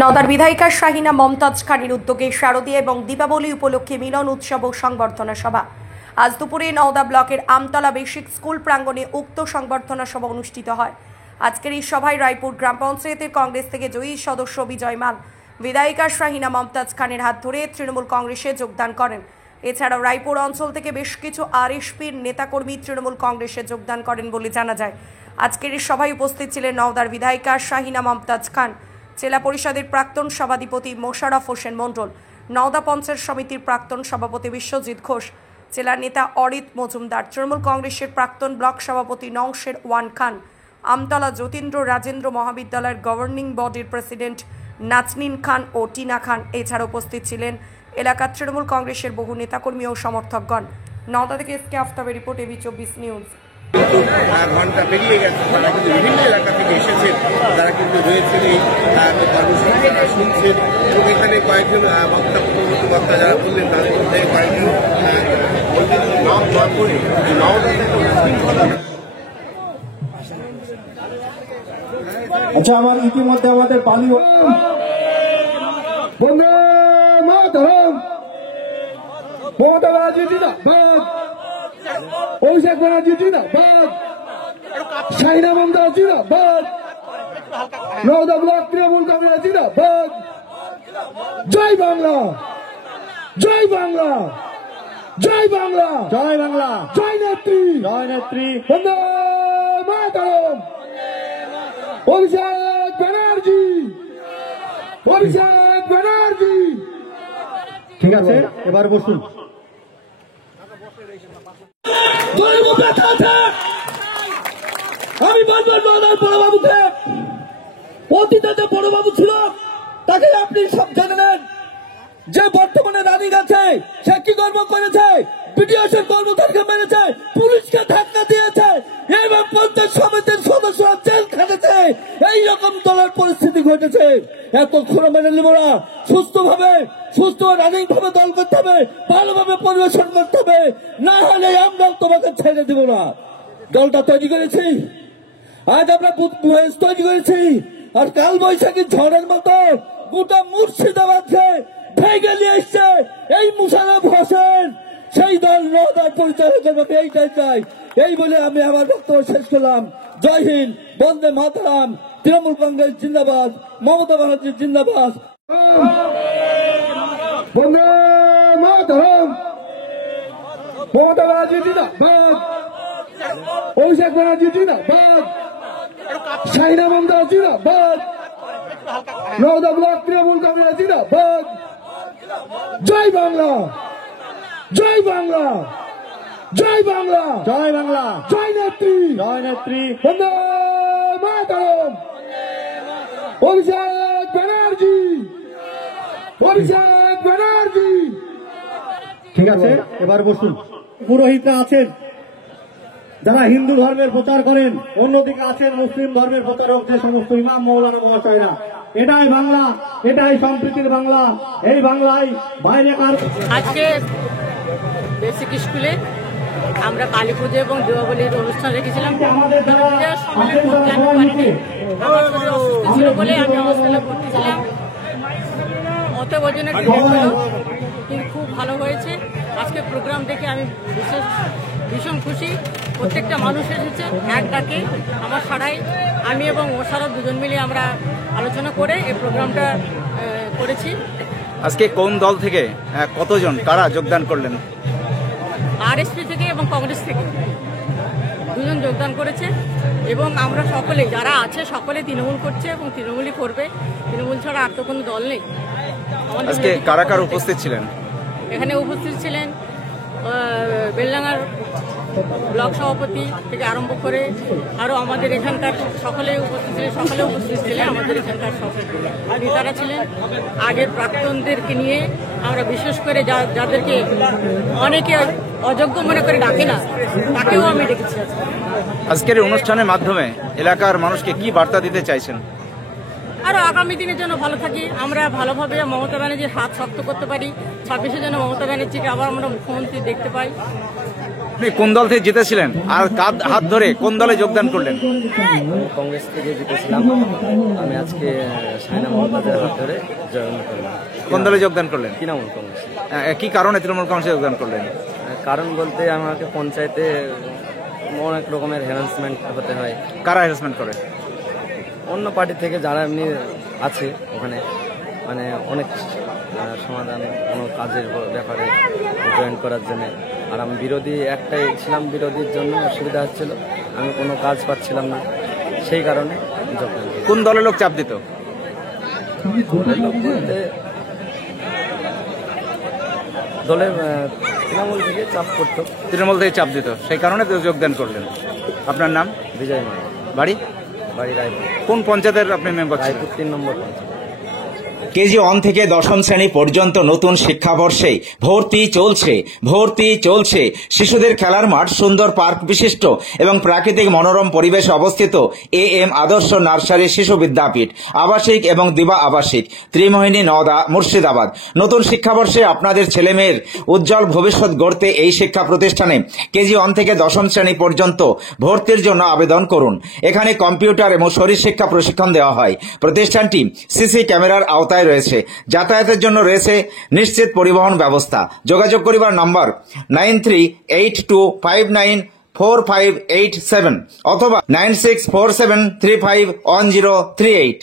নওদার বিধায়িকা শাহিনা মমতাজ খানের উদ্যোগে শারদীয়া এবং দীপাবলি উপলক্ষে মিলন উৎসব ও সংবর্ধনা সভা। আজ দুপুরে নওদা ব্লকের আমতলা বেসিক স্কুল প্রাঙ্গণে উক্ত সংবর্ধনা সভা অনুষ্ঠিত হয়। আজকের এই সভায় রায়পুর গ্রাম পঞ্চায়েতের কংগ্রেস থেকে জয়ী সদস্য বিজয় মাল বিধায়িকা শাহিনা মমতাজ খানের হাত ধরে তৃণমূল কংগ্রেসে যোগদান করেন। এছাড়াও রায়পুর অঞ্চল থেকে বেশ কিছু আরএসপির নেতাকর্মী তৃণমূল কংগ্রেসে যোগদান করেন বলে জানা যায়। আজকের এই সভায় উপস্থিত ছিলেন নওদার বিধায়িকা শাহিনা মমতাজ খান, জেলা পরিষদের প্রাক্তন সভাধিপতি মোশাররফ হোসেন মণ্ডল, নওদা পঞ্চায়েত সমিতির প্রাক্তন সভাপতি বিশ্বজিৎ ঘোষ, জেলা নেতা অরিত মজুমদার, তৃণমূল কংগ্রেসের প্রাক্তন ব্লক সভাপতি নওশের ওয়ান খান, আমতলা জ্যোতিন্দ্র রাজেন্দ্র মহাবিদ্যালয়ের গভর্নিং বডির প্রেসিডেন্ট নাজনীন খান ও টিনা খান। এছাড়া উপস্থিত ছিলেন এলাকার তৃণমূল কংগ্রেসের বহু নেতাকর্মী ও সমর্থকগণ। নওদা থেকে এসকে আফতাবের রিপোর্ট, এবি 24 নিউজ। ঘন্টা পেরিয়ে গেছে, তারা কিন্তু বিভিন্ন এলাকা থেকে এসেছেন, তারা কিন্তু রয়েছেন এই কর্মসূচি শুনছেন এবং এখানে কয়েকজন বক্তা যারা বললেন তাদের মধ্যে কয়েকজন নাম দর করে আচ্ছা, আমার ইতিমধ্যে আমাদের পানি বন্দে মাতরম, মমতা ব্যানার্জি জিন্দাবাদ, অভিষেক ব্যানার্জি জিন্দাবাদ, শাহিনা মমতাজ জিন্দাবাদ, নওদা ব্লক তৃণমূল কংগ্রেস জিন্দাবাদ। জয় বাংলা, জয় বাংলা, জয় বাংলা, জয় বাংলা, জয় নেত্রী, জয় নেত্রী, বন্দে মাতরম, অভিষেক ব্যানার্জি, অভিষেক ব্যানার্জি। ঠিক আছে, এবার বসুন। আমি বড়বাবুকে, অতীতে যে বড়বাবু ছিল তাকে আপনি সব জানেন, যে বর্তমানে রানিং আছে সে কি কর্ম করেছে, বিডিওসের কর্মচারীকে মেরেছে, পুলিশকে ধাক্কা দিয়েছে এবং পঞ্চায়েত সমিতির সদস্যরা জেল খেটেছে। এইরকম দলের পরিস্থিতি ঘটেছে। এত খোলা মেনে নেব না। সুস্থ রানিং ভাবে দল করতে হবে, ভালোভাবে পরিবেশন করতে হবে, না হলে আমরা তোমাকে ছেড়ে দেব না। দলটা তৈরি করেছি, আজ আমরা বুথ তৈরি করেছি, আর কাল বৈশাখী ঝড়ের মতো গোটা মুর্শিদাবাদকে ভেঙে নিয়ে এসছে এই মোশাররফ হোসেন। সেই দল নওদা পরিচালনা করবে, এইটাই চাই। এই বলে আমি আমার বক্তব্য শেষ করলাম। জয় হিন্দ, বন্দে মাতরম, তৃণমূল কংগ্রেস জিন্দাবাদ, মমতা ব্যানার্জি জিন্দাবাদ। বন্দে মাতরম, মমতা ব্যানার্জি জিন্দাবাদ, অভিষেক ব্যানার্জি জিন্দাবাদ, শাহিনা মমতাজ জিন্দাবাদ, নওদা ব্লক তৃণমূল কংগ্রেস জিন্দাবাদ। জয় বাংলা, জয় বাংলা, জয় বাংলা, জয় বাংলা, জয় নেত্রী, জয় নেত্রী, বন্দে মাতরম, অভিষেক ব্যানার্জি, অভিষেক ব্যানার্জি। ঠিক আছে, এবার বসুন। পুরোহিতরা আছেন যারা হিন্দু ধর্মের প্রচার করেন, অন্যদিকে আছেন মুসলিম ধর্মের প্রচারক যে সমস্ত ইমাম মৌলানা মহাশয়রা। এটাই বাংলা, এটাই সম্প্রীতির বাংলা। এই বাংলায় বাইরে কার। আজকে বেসিক স্কুলে আমরা কালী পুজো এবং দীপাবলির অনুষ্ঠান রেখেছিলাম। সমাজের ভর্তি আমি পারিনি, আমার শরীর অসুস্থ ছিল বলে আমি হসপিটালে ভর্তি ছিলাম। অতএব ওই জন্য কিন্তু খুব ভালো হয়েছে। আজকে প্রোগ্রাম দেখে আমি ভীষণ খুশি। প্রত্যেকটা মানুষ এসেছে এক ডাকে, আমার সারাই আমি এবং মোশাররফ দুজন মিলে আমরা আলোচনা করে এই প্রোগ্রামটা করেছি। আজকে কোন দল থেকে কতজন কারা যোগদান করলেন? আরএসপি থেকে এবং কংগ্রেস থেকে দুজন যোগদান করেছে এবং আমরা সকলে যারা আছে সকলে তৃণমূল করছে এবং তৃণমূলই করবে। তৃণমূল ছাড়া আর তো কোনো দল নেই। আজকে কারা কারা উপস্থিত ছিলেন? এখানে উপস্থিত ছিলেন বেলডাঙ্গার ব্লক সভাপতি থেকে আরম্ভ করে আরও আমাদের এখানকার সকলে উপস্থিত ছিলেন। আমাদের এখানকার নেতারা ছিলেন। আগের প্রাক্তনদেরকে নিয়ে আমরা বিশেষ করে যাদেরকে অনেকে অযোগ্য মনে করে ডাকে না, তাকেও আমি ডেকেছি। আজকের অনুষ্ঠানের মাধ্যমে এলাকার মানুষকে কি বার্তা দিতে চাইছেন? আরও আগামী দিনের জন্য ভালো থাকি, আমরা ভালোভাবে মমতা ব্যানার্জির হাত শক্ত করতে পারি। 26-এ যেন মমতা ব্যানার্জিকে আবার আমরা মুখ্যমন্ত্রী দেখতে পাই। আপনি কোন দল থেকে জিতেছিলেন আর কার হাত ধরে কোন দলে যোগদান করলেন? আমি কংগ্রেস থেকে জিতেছিলাম। আমি আজকে সাইনা মমতাজের হাত ধরে জয়েন করলাম। কোন দলে যোগদান করলেন? তৃণমূল কংগ্রেস। কি কারণে তৃণমূল কংগ্রেসে যোগদান করলেন? কারণ বলতে আমাকে পঞ্চায়েতে অনেক রকমের হ্যারাসমেন্ট হতে হয়। কারা হ্যারাসমেন্ট করে? অন্য পার্টি থেকে যারা এমনি আছে ওখানে, মানে অনেক সমাধান কোনো কাজের ব্যাপারে জয়েন করার জন্য। আর আমি বিরোধী একটাই ছিলাম, বিরোধীর জন্য অসুবিধা হচ্ছিল, আমি কোনো কাজ পাচ্ছিলাম না, সেই কারণে যোগদান করি। কোন দলের লোক চাপ দিত? দলের তৃণমূল থেকে চাপ করতো। তৃণমূল থেকে চাপ দিত, সেই কারণে তো যোগদান করলেন। আপনার নাম? বিজয় মাল, বাড়ি? বাড়ি রায়পুর। কোন পঞ্চায়েতের আপনি মেম্বার ছিলেন? রায়পুর 3 নম্বর পঞ্চায়েত। কেজি 1 থেকে দশম শ্রেণী পর্যন্ত নতুন শিক্ষাবর্ষে ভর্তি চলছে। শিশুদের খেলার মাঠ, সুন্দর পার্ক বিশিষ্ট এবং প্রাকৃতিক মনোরম পরিবেশে অবস্থিত AM আদর্শ নার্সারি শিশু বিদ্যাপীঠ, আবাসিক এবং দিবা আবাসিক, ত্রিমোহিনী, নওদা, মুর্শিদাবাদ। নতুন শিক্ষাবর্ষে আপনাদের ছেলেমেয়ের উজ্জ্বল ভবিষ্যৎ গড়তে এই শিক্ষা প্রতিষ্ঠানে কেজি 1 থেকে দশম শ্রেণী পর্যন্ত ভর্তির জন্য আবেদন করুন। এখানে কম্পিউটার এবং শরীর শিক্ষা প্রশিক্ষণ দেওয়া হয়। প্রতিষ্ঠানটি সিসি ক্যামেরার আওতায় রয়েছে। যাতায়াতের জন্য রয়েছে নিশ্চিত পরিবহন ব্যবস্থা। যোগাযোগ করিবার নম্বর 9382594587 অথবা 9647351038।